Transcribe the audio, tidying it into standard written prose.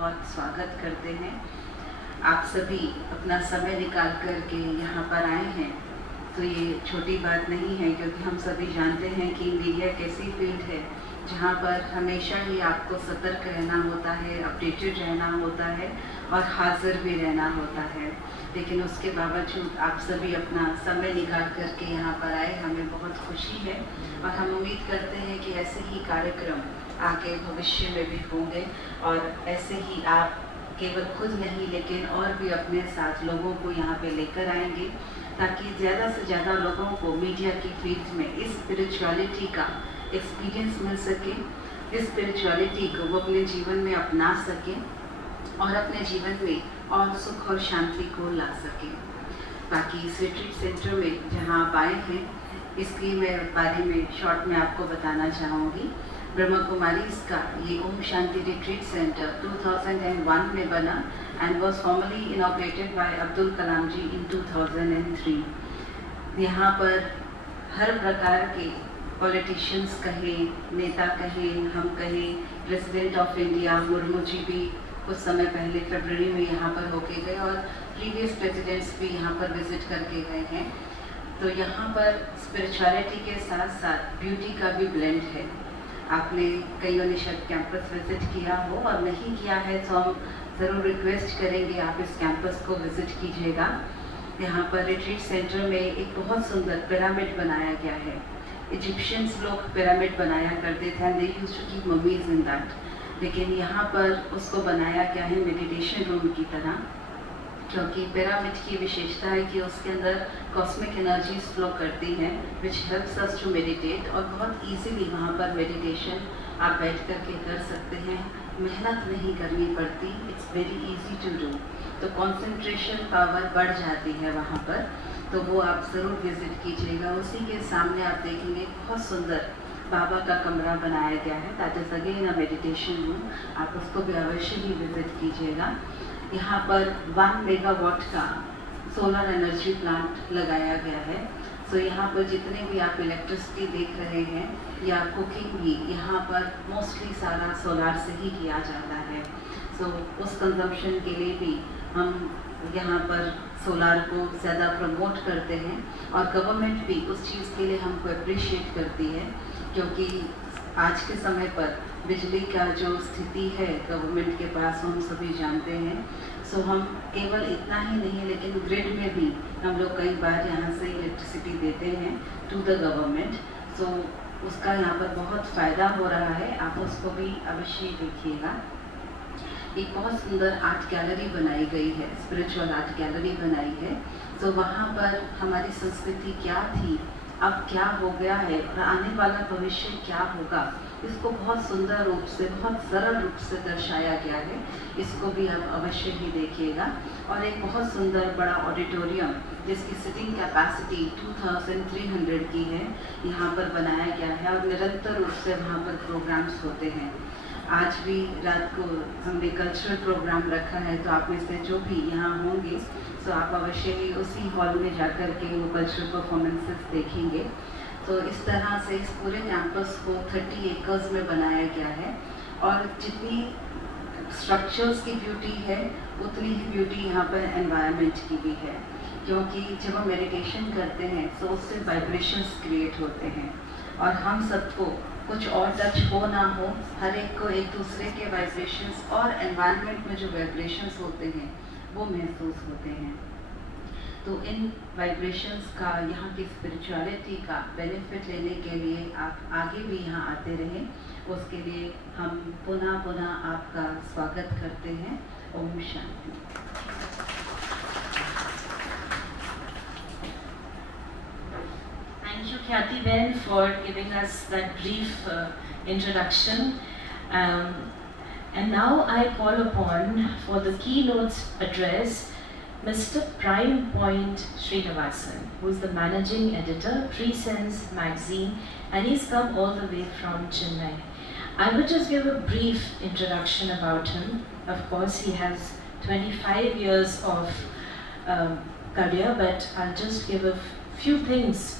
बहुत स्वागत करते हैं। आप सभी अपना समय निकाल कर के यहाँ पर आए हैं तो ये छोटी बात नहीं है, क्योंकि हम सभी जानते हैं कि मीडिया कैसी फील्ड है जहाँ पर हमेशा ही आपको सतर्क रहना होता है, अपडेटेड रहना होता है और हाजिर भी रहना होता है। लेकिन उसके बावजूद आप सभी अपना समय निकाल करके यहाँ पर आए, हमें बहुत खुशी है और हम उम्मीद करते हैं कि ऐसे ही कार्यक्रम आगे भविष्य में भी होंगे और ऐसे ही आप केवल खुद नहीं लेकिन और भी अपने साथ लोगों को यहाँ पे लेकर आएंगे, ताकि ज़्यादा से ज़्यादा लोगों को मीडिया की फील्ड में इस स्पिरिचुअलिटी का एक्सपीरियंस मिल सके, इस स्पिरिचुअलिटी को वो अपने जीवन में अपना सकें और अपने जीवन में और सुख और शांति को ला सकें। बाकी इस रिट्रीट सेंटर में जहाँ आप आए हैं इसकी मैं बारे में शॉर्ट में आपको बताना चाहूँगी। ब्रह्मा कुमारी इसका ये ओम शांति रिट्रीट सेंटर 2001 में बना and was formally inaugurated by Abdul Kalam ji in 2003। यहाँ पर हर प्रकार के पॉलिटिशियंस कहें, नेता कहें, हम कहें, president of India Murmu ji भी कुछ समय पहले फरवरी में यहाँ पर होके गए और प्रीवियस प्रेसिडेंट्स भी यहाँ पर विजिट करके गए हैं। तो यहाँ पर स्पिरिचुअलिटी के साथ साथ ब्यूटी का भी ब्लेंड है। आपने कईयों ने शायद कैंपस विजिट किया हो और नहीं किया है तो हम ज़रूर रिक्वेस्ट करेंगे आप इस कैंपस को विजिट कीजिएगा। यहाँ पर रिट्रीट सेंटर में एक बहुत सुंदर पिरामिड बनाया गया है। इजिप्शियंस लोग पिरामिड बनाया करते थे and they used to keep mummies in that, लेकिन यहाँ पर उसको बनाया गया है मेडिटेशन रूम की तरह, क्योंकि पिरामिड की विशेषता है कि उसके अंदर कॉस्मिक एनर्जीज फ्लो करती हैं which helps us to meditate और बहुत इजीली वहाँ पर मेडिटेशन आप बैठ करके कर सकते हैं, मेहनत नहीं करनी पड़ती, it's very easy to do. तो कंसंट्रेशन पावर बढ़ जाती है वहाँ पर, तो वो आप ज़रूर विज़िट कीजिएगा। उसी के सामने आप देखेंगे बहुत सुंदर बाबा का कमरा बनाया गया है, that is again a meditation room, आप उसको भी अवश्य ही विज़िट कीजिएगा। यहाँ पर 1 मेगावाट का सोलर एनर्जी प्लांट लगाया गया है। सो यहाँ पर जितने भी आप इलेक्ट्रिसिटी देख रहे हैं या कुकिंग भी यहाँ पर मोस्टली सारा सोलार से ही किया जाता है। सो उस कंजम्पशन के लिए भी हम यहाँ पर सोलार को ज़्यादा प्रमोट करते हैं और गवर्नमेंट भी उस चीज़ के लिए हमको अप्रिशिएट करती है, क्योंकि आज के समय पर बिजली का जो स्थिति है गवर्नमेंट के पास हम सभी जानते हैं। सो हम केवल इतना ही नहीं लेकिन ग्रिड में भी हम लोग कई बार यहाँ से इलेक्ट्रिसिटी देते हैं टू द गवर्नमेंट। सो उसका यहाँ पर बहुत फ़ायदा हो रहा है, आप उसको भी अवश्य देखिएगा। एक बहुत सुंदर आर्ट गैलरी बनाई गई है, स्पिरिचुअल आर्ट गैलरी बनाई है। तो वहाँ पर हमारी संस्कृति क्या थी, अब क्या हो गया है और आने वाला भविष्य क्या होगा, इसको बहुत सुंदर रूप से, बहुत सरल रूप से दर्शाया गया है। इसको भी आप अवश्य ही देखिएगा। और एक बहुत सुंदर बड़ा ऑडिटोरियम जिसकी सिटिंग कैपेसिटी 2300 की है, यहाँ पर बनाया गया है और निरंतर रूप से वहाँ पर प्रोग्राम्स होते हैं। आज भी रात को हमने कल्चरल प्रोग्राम रखा है, तो आप में से जो भी यहाँ होंगे तो आप अवश्य ही उसी हॉल में जाकर के वो कल्चरल परफॉर्मेंसेस देखेंगे। तो इस तरह से इस पूरे कैंपस को 30 एकर्स में बनाया गया है और जितनी स्ट्रक्चर्स की ब्यूटी है उतनी ही ब्यूटी यहाँ पर एनवायरनमेंट की भी है, क्योंकि जब हम मेडिटेशन करते हैं तो उससे वाइब्रेशंस क्रिएट होते हैं और हम सबको कुछ और टच हो ना हो, हर एक को एक दूसरे के वाइब्रेशंस और एनवायरनमेंट में जो वाइब्रेशंस होते हैं वो महसूस होते हैं। तो इन वाइब्रेशंस का, यहाँ की स्पिरिचुअलिटी का बेनिफिट लेने के लिए आप आगे भी यहाँ आते रहें, उसके लिए हम पुनः पुनः आपका स्वागत करते हैं। Om Shanti. Thank you, Khyati Ben, for giving us that brief introduction. And now I call upon for the keynote address Mr. Prime Point Srinivasan, who is the managing editor, Presense magazine, and he's come all the way from Chennai. I will just give a brief introduction about him. Of course, he has 25 years of career, but I'll just give a few things